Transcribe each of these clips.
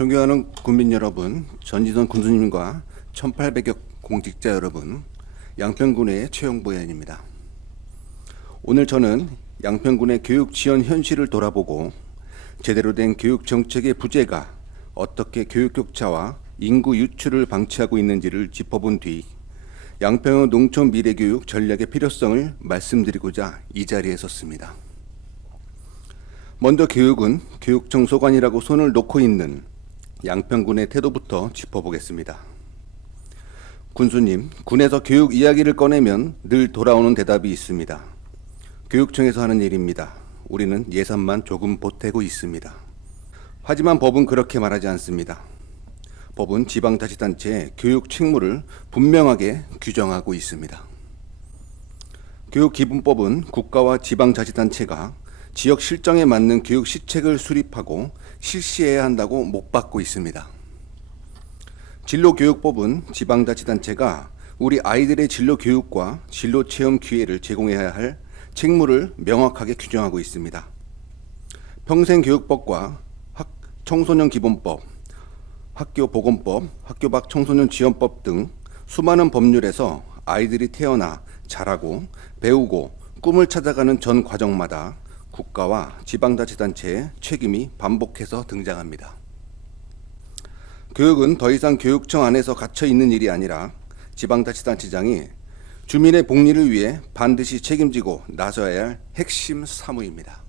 존경하는 국민 여러분, 전지선 군수님과 1800여 공직자 여러분, 양평군의 최영보 의원입니다. 오늘 저는 양평군의 교육 지원 현실을 돌아보고 제대로 된 교육 정책의 부재가 어떻게 교육 격차와 인구 유출을 방치하고 있는지를 짚어본 뒤 양평의 농촌 미래교육 전략의 필요성을 말씀드리고자 이 자리에 섰습니다. 먼저 교육은 교육청 소관이라고 손을 놓고 있는 양평군의 태도부터 짚어보겠습니다. 군수님, 군에서 교육 이야기를 꺼내면 늘 돌아오는 대답이 있습니다. 교육청에서 하는 일입니다. 우리는 예산만 조금 보태고 있습니다. 하지만 법은 그렇게 말하지 않습니다. 법은 지방자치단체의 교육 책무를 분명하게 규정하고 있습니다. 교육기본법은 국가와 지방자치단체가 지역 실정에 맞는 교육 시책을 수립하고 실시해야 한다고 못받고 있습니다. 진로교육법은 지방자치단체가 우리 아이들의 진로교육과 진로체험 기회를 제공해야 할 책무를 명확하게 규정하고 있습니다. 평생교육법과 청소년기본법, 학교보건법, 학교밖 청소년지원법 등 수많은 법률에서 아이들이 태어나 자라고 배우고 꿈을 찾아가는 전 과정마다 국가와 지방자치단체의 책임이 반복해서 등장합니다. 교육은 더 이상 교육청 안에서 갇혀 있는 일이 아니라 지방자치단체장이 주민의 복리를 위해 반드시 책임지고 나서야 할 핵심 사무입니다.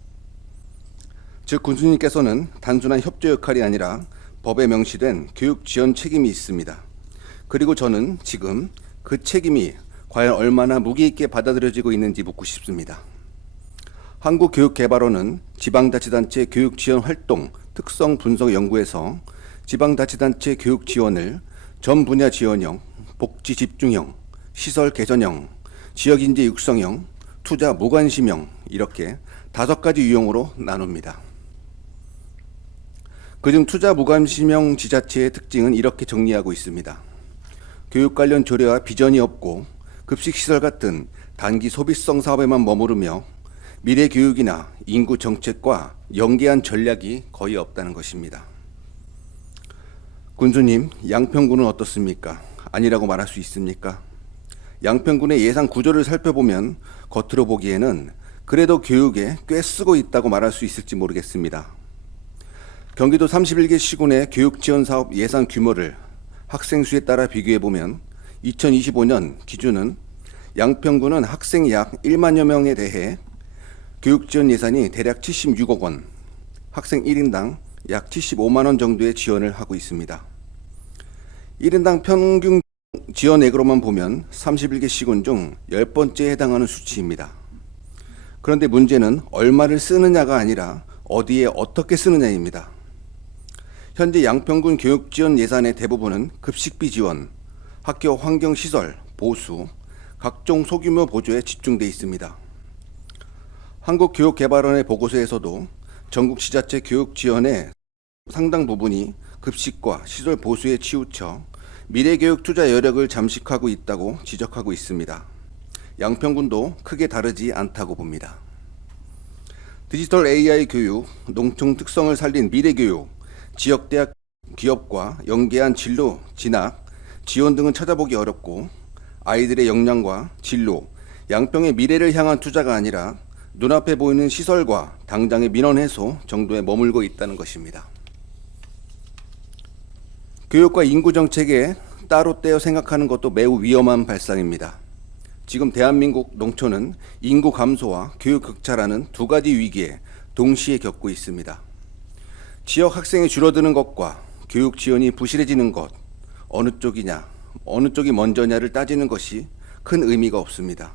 즉 군수님께서는 단순한 협조 역할이 아니라 법에 명시된 교육 지원 책임이 있습니다. 그리고 저는 지금 그 책임이 과연 얼마나 무게 있게 받아들여지고 있는지 묻고 싶습니다. 한국교육개발원은 지방자치단체 교육 지원 활동 특성 분석 연구에서 지방자치단체 교육 지원을 전 분야 지원형, 복지 집중형, 시설 개선형, 지역인재 육성형, 투자 무관심형 이렇게 5가지 유형으로 나눕니다. 그중 투자 무관심형 지자체의 특징은 이렇게 정리하고 있습니다. 교육 관련 조례와 비전이 없고 급식시설 같은 단기 소비성 사업에만 머무르며 미래 교육이나 인구 정책과 연계한 전략이 거의 없다는 것입니다. 군수님, 양평군은 어떻습니까? 아니라고 말할 수 있습니까? 양평군의 예산 구조를 살펴보면 겉으로 보기에는 그래도 교육에 꽤 쓰고 있다고 말할 수 있을지 모르겠습니다. 경기도 31개 시군의 교육 지원 사업 예산 규모를 학생 수에 따라 비교해보면 2025년 기준은 양평군은 학생 약 1만여 명에 대해 교육 지원 예산이 대략 76억 원, 학생 1인당 약 75만 원 정도의 지원을 하고 있습니다. 1인당 평균 지원액으로만 보면 31개 시군 중 10번째에 해당하는 수치입니다. 그런데 문제는 얼마를 쓰느냐가 아니라 어디에 어떻게 쓰느냐입니다. 현재 양평군 교육 지원 예산의 대부분은 급식비 지원, 학교 환경시설, 보수, 각종 소규모 보조에 집중돼 있습니다. 한국교육개발원의 보고서에서도 전국 지자체 교육 지원의 상당 부분이 급식과 시설 보수에 치우쳐 미래교육 투자 여력을 잠식하고 있다고 지적하고 있습니다. 양평군도 크게 다르지 않다고 봅니다. 디지털 AI 교육, 농촌 특성을 살린 미래교육, 지역대학 기업과 연계한 진로, 진학, 지원 등은 찾아보기 어렵고 아이들의 역량과 진로, 양평의 미래를 향한 투자가 아니라 눈앞에 보이는 시설과 당장의 민원 해소 정도에 머물고 있다는 것입니다. 교육과 인구 정책에 따로 떼어 생각하는 것도 매우 위험한 발상입니다. 지금 대한민국 농촌은 인구 감소와 교육 격차라는 2가지 위기에 동시에 겪고 있습니다. 지역 학생이 줄어드는 것과 교육 지원이 부실해지는 것, 어느 쪽이냐, 어느 쪽이 먼저냐를 따지는 것이 큰 의미가 없습니다.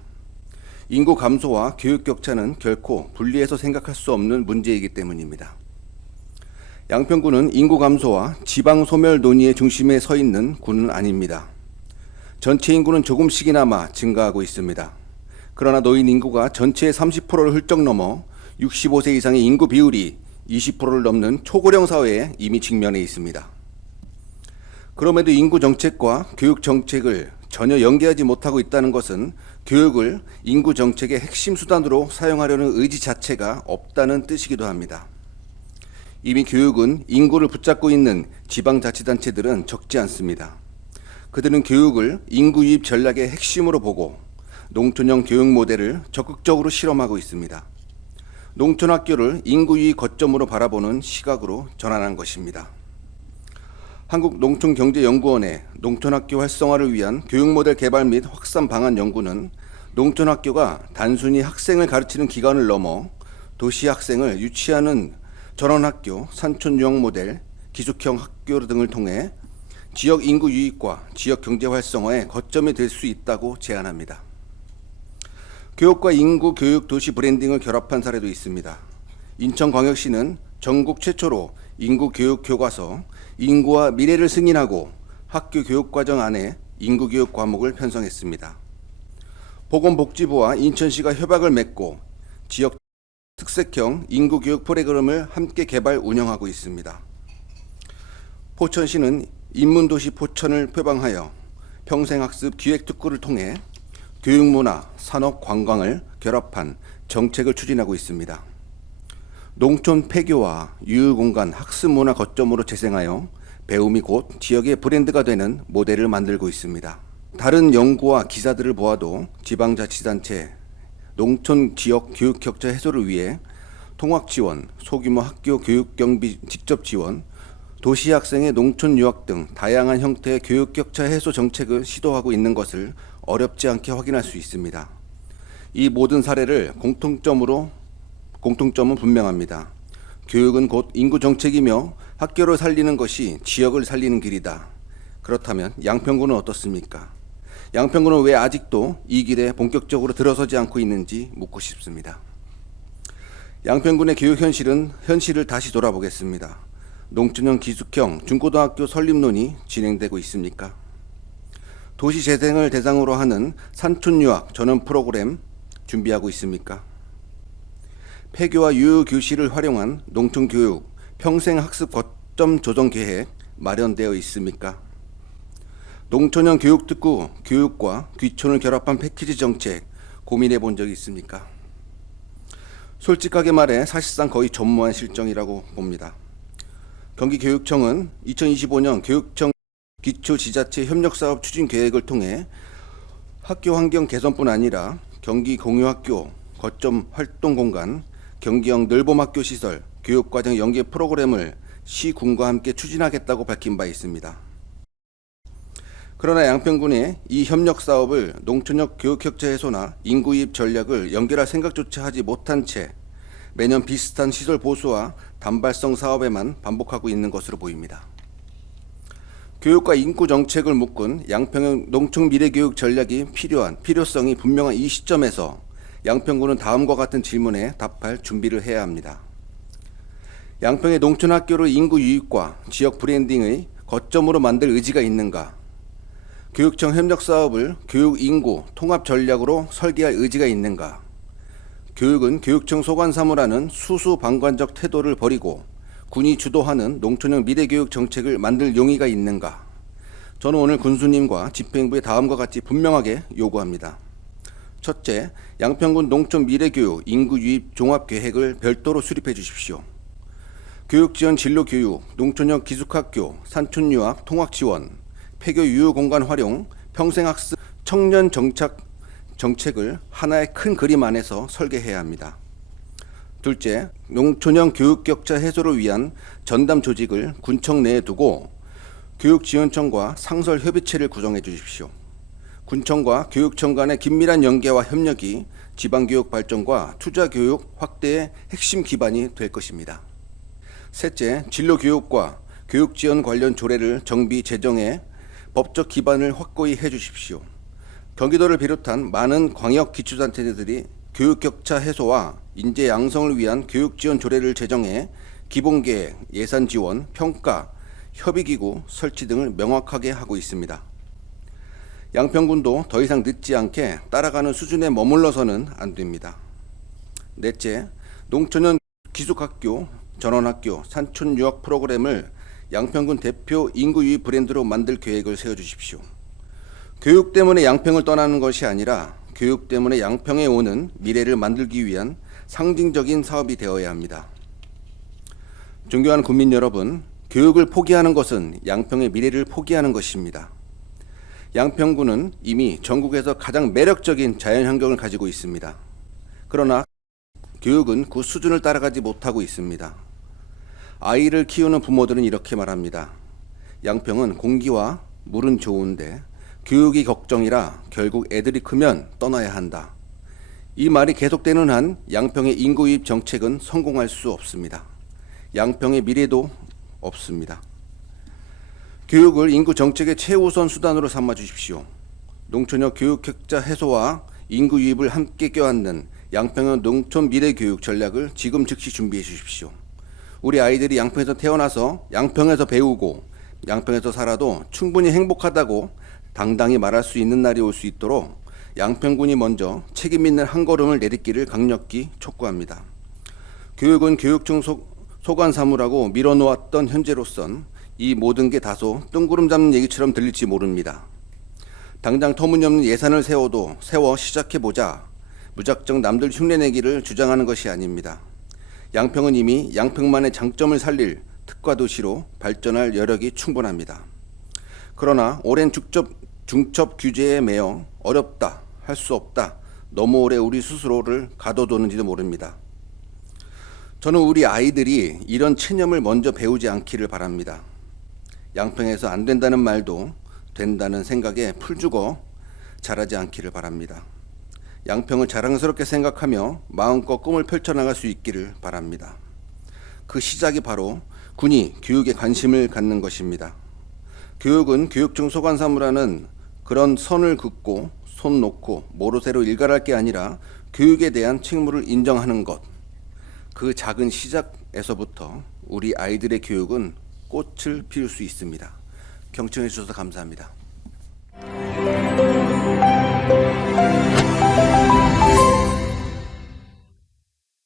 인구 감소와 교육 격차는 결코 분리해서 생각할 수 없는 문제이기 때문입니다. 양평군은 인구 감소와 지방 소멸 논의의 중심에 서 있는 군은 아닙니다. 전체 인구는 조금씩이나마 증가하고 있습니다. 그러나 노인 인구가 전체의 30%를 훌쩍 넘어 65세 이상의 인구 비율이 20%를 넘는 초고령 사회에 이미 직면해 있습니다. 그럼에도 인구 정책과 교육 정책을 전혀 연계하지 못하고 있다는 것은 교육을 인구 정책의 핵심 수단으로 사용하려는 의지 자체가 없다는 뜻이기도 합니다. 이미 교육은 인구를 붙잡고 있는 지방자치단체들은 적지 않습니다. 그들은 교육을 인구 유입 전략의 핵심으로 보고 농촌형 교육 모델을 적극적으로 실험하고 있습니다. 농촌학교를 인구 유입 거점으로 바라보는 시각으로 전환한 것입니다. 한국농촌경제연구원의 농촌학교 활성화를 위한 교육 모델 개발 및 확산 방안 연구는 농촌학교가 단순히 학생을 가르치는 기관을 넘어 도시 학생을 유치하는 전원학교, 산촌유학 모델, 기숙형 학교 등을 통해 지역 인구 유입과 지역 경제 활성화의 거점이 될 수 있다고 제안합니다. 교육과 인구 교육 도시 브랜딩을 결합한 사례도 있습니다. 인천광역시는 전국 최초로 인구 교육 교과서 인구와 미래를 승인하고 학교 교육과정 안에 인구 교육 과목을 편성했습니다. 보건복지부와 인천시가 협약을 맺고 지역 특색형 인구 교육 프로그램을 함께 개발 운영하고 있습니다. 포천시는 인문도시 포천을 표방하여 평생학습 기획특구를 통해 교육문화, 산업, 관광을 결합한 정책을 추진하고 있습니다. 농촌 폐교와 유휴공간 학습문화 거점으로 재생하여 배움이 곧 지역의 브랜드가 되는 모델을 만들고 있습니다. 다른 연구와 기사들을 보아도 지방자치단체, 농촌 지역 교육 격차 해소를 위해 통학 지원, 소규모 학교 교육 경비 직접 지원, 도시 학생의 농촌 유학 등 다양한 형태의 교육 격차 해소 정책을 시도하고 있는 것을 어렵지 않게 확인할 수 있습니다. 이 모든 사례를 공통점은 분명합니다. 교육은 곧 인구 정책이며 학교를 살리는 것이 지역을 살리는 길이다. 그렇다면 양평군은 어떻습니까? 양평군은 왜 아직도 이 길에 본격적으로 들어서지 않고 있는지 묻고 싶습니다. 양평군의 교육 현실을 다시 돌아보겠습니다. 농촌형 기숙형 중고등학교 설립론이 진행되고 있습니까? 도시 재생을 대상으로 하는 산촌유학 전원 프로그램 준비하고 있습니까? 폐교와 유휴교실을 활용한 농촌교육 평생학습 거점 조정 계획 마련되어 있습니까? 농촌형 교육특구 교육과 귀촌을 결합한 패키지 정책 고민해 본 적이 있습니까? 솔직하게 말해 사실상 거의 전무한 실정이라고 봅니다. 경기교육청은 2025년 교육청 기초지자체 협력사업 추진 계획을 통해 학교 환경 개선뿐 아니라 경기 공유학교, 거점 활동공간, 경기형 늘봄학교 시설, 교육과정 연계 프로그램을 시군과 함께 추진하겠다고 밝힌 바 있습니다. 그러나 양평군의 이 협력사업을 농촌역 교육격차 해소나 인구이입 전략을 연결할 생각조차 하지 못한 채 매년 비슷한 시설 보수와 단발성 사업에만 반복하고 있는 것으로 보입니다. 교육과 인구 정책을 묶은 양평형 농촌 미래교육 전략이 필요성이 분명한 이 시점에서 양평군은 다음과 같은 질문에 답할 준비를 해야 합니다. 양평의 농촌학교를 인구 유입과 지역 브랜딩의 거점으로 만들 의지가 있는가? 교육청 협력사업을 교육 인구 통합 전략으로 설계할 의지가 있는가? 교육은 교육청 소관사무라는 수수방관적 태도를 버리고 군이 주도하는 농촌형 미래교육 정책을 만들 용의가 있는가? 저는 오늘 군수님과 집행부에 다음과 같이 분명하게 요구합니다. 첫째, 양평군 농촌 미래교육 인구 유입 종합계획을 별도로 수립해 주십시오. 교육지원 진로교육, 농촌형 기숙학교, 산촌유학, 통학지원, 폐교 유휴공간 활용, 평생학습, 청년 정착 정책을 하나의 큰 그림 안에서 설계해야 합니다. 둘째, 농촌형 교육격차 해소를 위한 전담 조직을 군청 내에 두고 교육지원청과 상설협의체를 구성해 주십시오. 군청과 교육청 간의 긴밀한 연계와 협력이 지방교육 발전과 투자교육 확대의 핵심 기반이 될 것입니다. 셋째, 진로교육과 교육지원 관련 조례를 정비, 제정해 법적 기반을 확고히 해 주십시오. 경기도를 비롯한 많은 광역 기초단체들이 교육격차 해소와 인재 양성을 위한 교육지원 조례를 제정해 기본계획, 예산지원, 평가, 협의기구 설치 등을 명확하게 하고 있습니다. 양평군도 더 이상 늦지 않게 따라가는 수준에 머물러서는 안 됩니다. 넷째, 농촌형 기숙학교, 전원학교, 산촌유학 프로그램을 양평군 대표 인구 유입 브랜드로 만들 계획을 세워주십시오. 교육 때문에 양평을 떠나는 것이 아니라 교육 때문에 양평에 오는 미래를 만들기 위한 상징적인 사업이 되어야 합니다. 존경하는 국민 여러분, 교육을 포기하는 것은 양평의 미래를 포기하는 것입니다. 양평군은 이미 전국에서 가장 매력적인 자연환경을 가지고 있습니다. 그러나 교육은 그 수준을 따라가지 못하고 있습니다. 아이를 키우는 부모들은 이렇게 말합니다. 양평은 공기와 물은 좋은데 교육이 걱정이라 결국 애들이 크면 떠나야 한다. 이 말이 계속되는 한 양평의 인구 유입 정책은 성공할 수 없습니다. 양평의 미래도 없습니다. 교육을 인구 정책의 최우선 수단으로 삼아 주십시오. 농촌역 교육 격차 해소와 인구 유입을 함께 껴안는 양평의 농촌 미래 교육 전략을 지금 즉시 준비해 주십시오. 우리 아이들이 양평에서 태어나서 양평에서 배우고 양평에서 살아도 충분히 행복하다고 당당히 말할 수 있는 날이 올 수 있도록 양평군이 먼저 책임 있는 한 걸음을 내딛기를 강력히 촉구합니다. 교육은 교육청 소관 사무라고 밀어놓았던 현재로선 이 모든 게 다소 뜬구름 잡는 얘기처럼 들릴지 모릅니다. 당장 터무니없는 예산을 세워 시작해보자 무작정 남들 흉내내기를 주장하는 것이 아닙니다. 양평은 이미 양평만의 장점을 살릴 특화도시로 발전할 여력이 충분합니다. 그러나 오랜 중첩 규제에 매여 어렵다, 할 수 없다, 너무 오래 우리 스스로를 가둬두는지도 모릅니다. 저는 우리 아이들이 이런 체념을 먼저 배우지 않기를 바랍니다. 양평에서 안 된다는 말도 된다는 생각에 풀죽어 자라지 않기를 바랍니다. 양평을 자랑스럽게 생각하며 마음껏 꿈을 펼쳐나갈 수 있기를 바랍니다. 그 시작이 바로 군이 교육에 관심을 갖는 것입니다. 교육은 교육청 소관사무라는 그런 선을 긋고 손 놓고 모로새로 일갈할 게 아니라 교육에 대한 책무를 인정하는 것. 그 작은 시작에서부터 우리 아이들의 교육은 꽃을 피울 수 있습니다. 경청해 주셔서 감사합니다.